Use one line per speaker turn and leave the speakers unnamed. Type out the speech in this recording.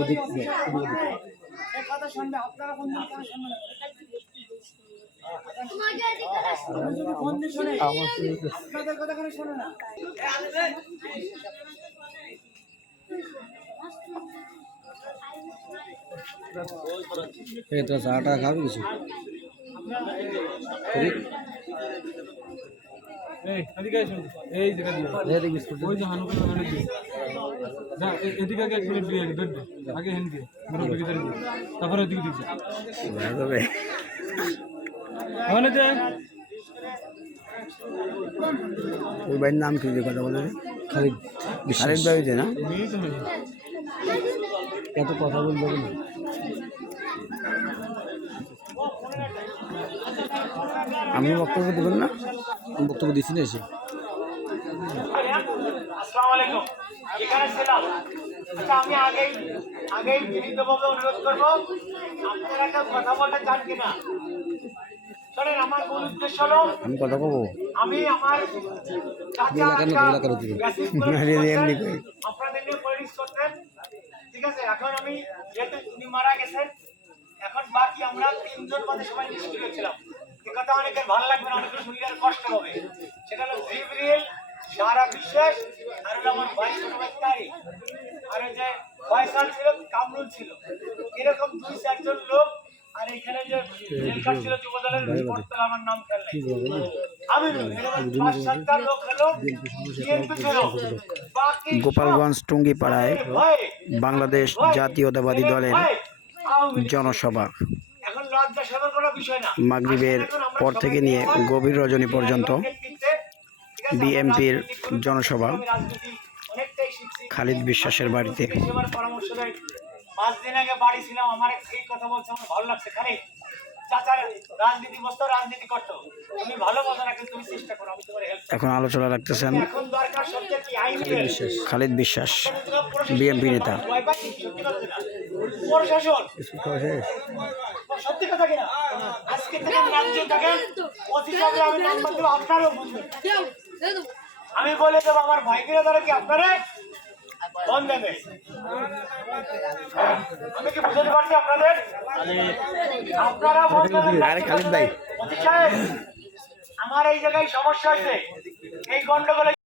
ওদিক
কথা শুনবে আপনারা ফোন দিয়ে কেন শুনবেন না? আমি যদি ফোন দিয়ে শুনি,
আমার তো
আপনাদের কথা কেন শোনে না।
এই চাটা খাবি কিছু?
এই
বিস্কুট
ওই যে হানুকে। ওখানে দিয়ে যা এ- এদিকে আগে এক মিনিট দিয়ে ধর আগে হ্যান্ড দিয়ে মুরব্বী দিকে ধরে দিয়ে। তারপরে ওদিকে দিচ্ছে
তবে
ওখানে
ওই ভাইয়ের নাম কি কথা বলে খালিদ। খালিদ ভাই যে না? এত কথা বলব না আমি বক্তব্য দেবেন না? বক্তব্য দিচ্ছি না এসে।
আসসালামু আলাইকুম। এখানে ছিলাম আচ্ছা আমি আগেই আগেই বিনীতভাবে অনুরোধ করব আপনারা একটা কথা বলতে চান কিনা? শোনেন আমার মূল উদ্দেশ্য হলো
আমি কথা কব
আমি আমার। আপনাদের নিয়ে পলিটিক্স করতেন। ঠিক আছে এখন আমি যেহেতু উনি মারা গেছেন এখন বাকি আমরা তিনজন বাদে সবাই নিষ্ক্রিয় ছিলাম। এ কথা অনেকের ভালো লাগবে না অনেকের শুনলে আর কষ্ট হবে। সেটা হলো জিবরিল সারা বিশ্বাস আর আমার ভাই ছোট ভাই তারিক আর যে ফয়সাল ছিল কামরুল ছিল। এরকম দুই চারজন লোক আর এখানে যে জেলখাট ছিল যুব দলের আমার নাম খেয়াল নেই। আমি পাঁচ সাতটা লোক হলো বিএনপি ছিল বাকি সব
গোপালগঞ্জ টুঙ্গিপাড়ায় বাংলাদেশ জাতীয়তাবাদী দলের। জনসভা। মাগরিবের পর থেকে নিয়ে গভীর রজনী পর্যন্ত।
করি।
জনসভা। খালিদ বিশ্বাসের বাড়িতে।
পাঁচ দিন আগে বাড়ি ছিলাম আমার এই কথা বলছে আমার ভালো লাগছে। খালি
এখন আলোচনা রাখতেছেন খালিদ বিশ্বাস। বিএমপি নেতা।
সত্যি কথা কিনা আজকে থেকে আপনারও আমি বলে দেবো আমার ভাইকে তারা কি আপনারা ফোন দেবে? আমি কি বুঝতে পারছি আপনাদের? আপনারা ফোন দেবেন
খালিদ ভাই।
আমার এই জায়গায় সমস্যা আছে এই গন্ডগোলে